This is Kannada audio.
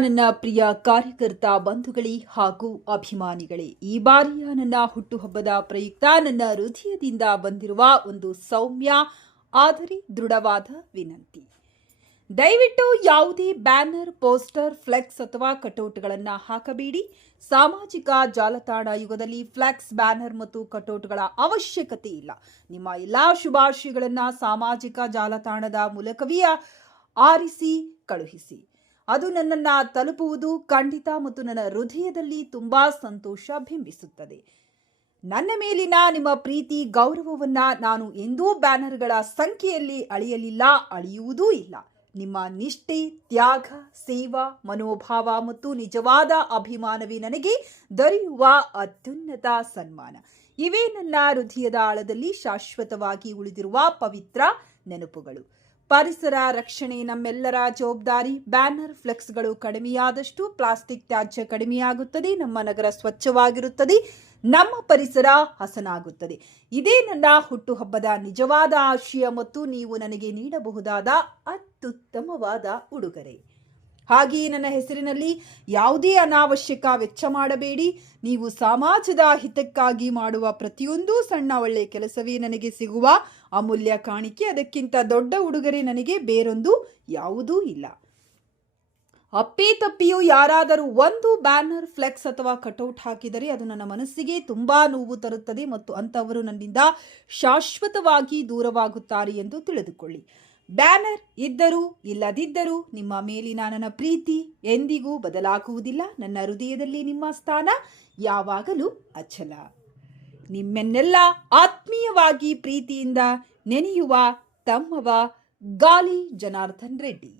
ನನ್ನ ಪ್ರಿಯ ಕಾರ್ಯಕರ್ತ ಬಂಧುಗಳೇ ಹಾಗೂ ಅಭಿಮಾನಿಗಳೇ, ಈ ಬಾರಿಯ ನನ್ನ ಹುಟ್ಟುಹಬ್ಬದ ಪ್ರಯುಕ್ತ ನನ್ನ ಹೃದಯದಿಂದ ಬಂದಿರುವ ಒಂದು ಸೌಮ್ಯ ಆದರೆ ದೃಢವಾದ ವಿನಂತಿ. ದಯವಿಟ್ಟು ಯಾವುದೇ ಬ್ಯಾನರ್, ಪೋಸ್ಟರ್, ಫ್ಲೆಕ್ಸ್ ಅಥವಾ ಕಟೌಟ್ಗಳನ್ನು ಹಾಕಬೇಡಿ. ಸಾಮಾಜಿಕ ಜಾಲತಾಣ ಯುಗದಲ್ಲಿ ಫ್ಲೆಕ್ಸ್, ಬ್ಯಾನರ್ ಮತ್ತು ಕಟೌಟ್ಗಳ ಅವಶ್ಯಕತೆ ಇಲ್ಲ. ನಿಮ್ಮ ಎಲ್ಲಾ ಶುಭಾಶಯಗಳನ್ನು ಸಾಮಾಜಿಕ ಜಾಲತಾಣದ ಮೂಲಕವೇ ಆರಿಸಿ ಕಳುಹಿಸಿ. ಅದು ನನ್ನನ್ನು ತಲುಪುವುದು ಖಂಡಿತ ಮತ್ತು ನನ್ನ ಹೃದಯದಲ್ಲಿ ತುಂಬಾ ಸಂತೋಷ ಬಿಂಬಿಸುತ್ತದೆ. ನನ್ನ ಮೇಲಿನ ನಿಮ್ಮ ಪ್ರೀತಿ, ಗೌರವವನ್ನು ನಾನು ಎಂದೂ ಬ್ಯಾನರ್ಗಳ ಸಂಖ್ಯೆಯಲ್ಲಿ ಅಳೆಯಲಿಲ್ಲ, ಅಳೆಯುವುದೂ ಇಲ್ಲ. ನಿಮ್ಮ ನಿಷ್ಠೆ, ತ್ಯಾಗ, ಸೇವಾ ಮನೋಭಾವ ಮತ್ತು ನಿಜವಾದ ಅಭಿಮಾನವೇ ನನಗೆ ದೊರೆಯುವ ಅತ್ಯುನ್ನತ ಸನ್ಮಾನ. ಇವೇ ನನ್ನ ಹೃದಯದ ಆಳದಲ್ಲಿ ಶಾಶ್ವತವಾಗಿ ಉಳಿದಿರುವ ಪವಿತ್ರ ನೆನಪುಗಳು. ಪರಿಸರ ರಕ್ಷಣೆ ನಮ್ಮೆಲ್ಲರ ಜವಾಬ್ದಾರಿ. ಬ್ಯಾನರ್, ಫ್ಲೆಕ್ಸ್ಗಳು ಕಡಿಮೆಯಾದಷ್ಟು ಪ್ಲಾಸ್ಟಿಕ್ ತ್ಯಾಜ್ಯ ಕಡಿಮೆಯಾಗುತ್ತದೆ, ನಮ್ಮ ನಗರ ಸ್ವಚ್ಛವಾಗಿರುತ್ತದೆ, ನಮ್ಮ ಪರಿಸರ ಹಸನಾಗುತ್ತದೆ. ಇದೇ ನನ್ನ ಹುಟ್ಟುಹಬ್ಬದ ನಿಜವಾದ ಆಶಯ ಮತ್ತು ನೀವು ನನಗೆ ನೀಡಬಹುದಾದ ಅತ್ಯುತ್ತಮವಾದ ಉಡುಗೊರೆ. ಹಾಗೆಯೇ ನನ್ನ ಹೆಸರಿನಲ್ಲಿ ಯಾವುದೇ ಅನಾವಶ್ಯಕ ವೆಚ್ಚ ಮಾಡಬೇಡಿ. ನೀವು ಸಮಾಜದ ಹಿತಕ್ಕಾಗಿ ಮಾಡುವ ಪ್ರತಿಯೊಂದು ಸಣ್ಣ ಒಳ್ಳೆಯ ಕೆಲಸವೇ ನನಗೆ ಸಿಗುವ ಅಮೂಲ್ಯ ಕಾಣಿಕೆ. ಅದಕ್ಕಿಂತ ದೊಡ್ಡ ಉಡುಗೊರೆ ನನಗೆ ಬೇರೊಂದು ಯಾವುದೂ ಇಲ್ಲ. ಅಪ್ಪೇ ತಪ್ಪಿಯೂ ಯಾರಾದರೂ ಒಂದು ಬ್ಯಾನರ್, ಫ್ಲೆಕ್ಸ್ ಅಥವಾ ಕಟೌಟ್ ಹಾಕಿದರೆ ಅದು ನನ್ನ ಮನಸ್ಸಿಗೆ ತುಂಬಾ ನೋವು ತರುತ್ತದೆ ಮತ್ತು ಅಂಥವರು ನನ್ನಿಂದ ಶಾಶ್ವತವಾಗಿ ದೂರವಾಗುತ್ತಾರೆ ಎಂದು ತಿಳಿದುಕೊಳ್ಳಿ. ಬ್ಯಾನರ್ ಇದ್ದರೂ ಇಲ್ಲದಿದ್ದರೂ ನಿಮ್ಮ ಮೇಲಿನ ನನ್ನ ಪ್ರೀತಿ ಎಂದಿಗೂ ಬದಲಾಗುವುದಿಲ್ಲ. ನನ್ನ ಹೃದಯದಲ್ಲಿ ನಿಮ್ಮ ಸ್ಥಾನ ಯಾವಾಗಲೂ ಅಚಲ. ನಿಮ್ಮನ್ನೆಲ್ಲ ಆತ್ಮೀಯವಾಗಿ ಪ್ರೀತಿಯಿಂದ ನೆನೆಯುವ ತಮ್ಮವ ಗಾಲಿ ಜನಾರ್ದನ್ ರೆಡ್ಡಿ.